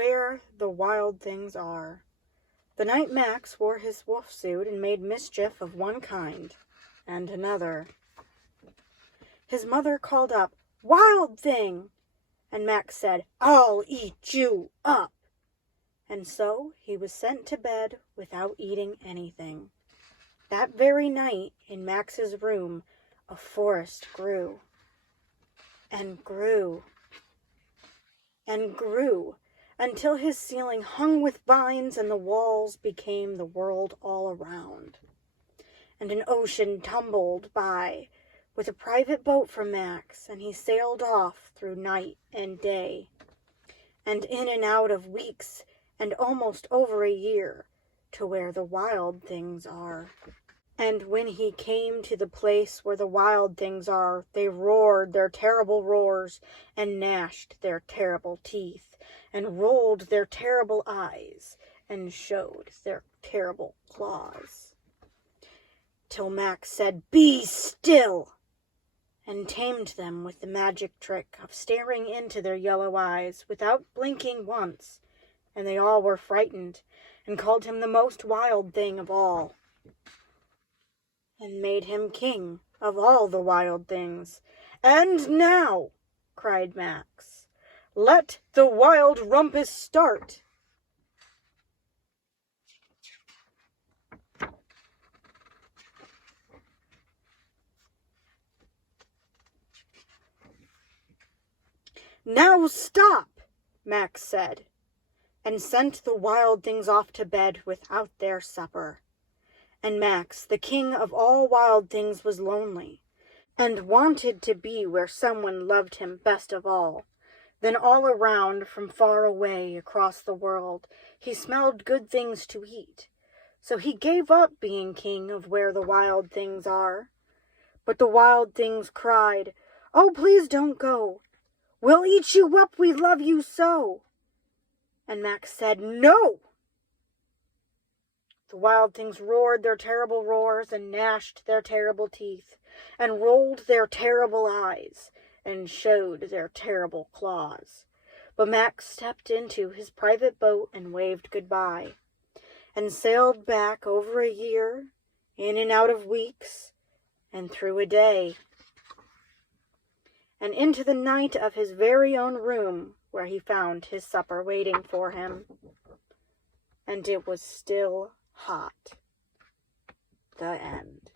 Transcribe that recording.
where the wild things are. The night Max wore his wolf suit and made mischief of one kind and another. His mother called up, "Wild thing!" and Max said, "I'll eat you up." And so he was sent to bed without eating anything. That very night, in Max's room, a forest grew, and grew, and grew, until his ceiling hung with vines and the walls became the world all around. And an ocean tumbled by with a private boat for Max, and he sailed off through night and day, and in and out of weeks, and almost over a year, to where the wild things are. And when he came to the place where the wild things are, they roared their terrible roars, and gnashed their terrible teeth, and rolled their terrible eyes, and showed their terrible claws. Till Max said, "Be still!" and tamed them with the magic trick of staring into their yellow eyes without blinking once, and they all were frightened, and called him the most wild thing of all, and made him king of all the wild things. "And now," cried Max, "let the wild rumpus start." "Now stop," Max said, and sent the wild things off to bed without their supper. And Max, the king of all wild things, was lonely, and wanted to be where someone loved him best of all. Then all around, from far away across the world, he smelled good things to eat. So he gave up being king of where the wild things are. But the wild things cried, "Oh, please don't go. We'll eat you up, we love you so." And Max said, "No." The wild things roared their terrible roars, and gnashed their terrible teeth, and rolled their terrible eyes, and showed their terrible claws. But Max stepped into his private boat and waved goodbye, and sailed back over a year, in and out of weeks, and through a day, and into the night of his very own room, where he found his supper waiting for him. And it was still hot. The end.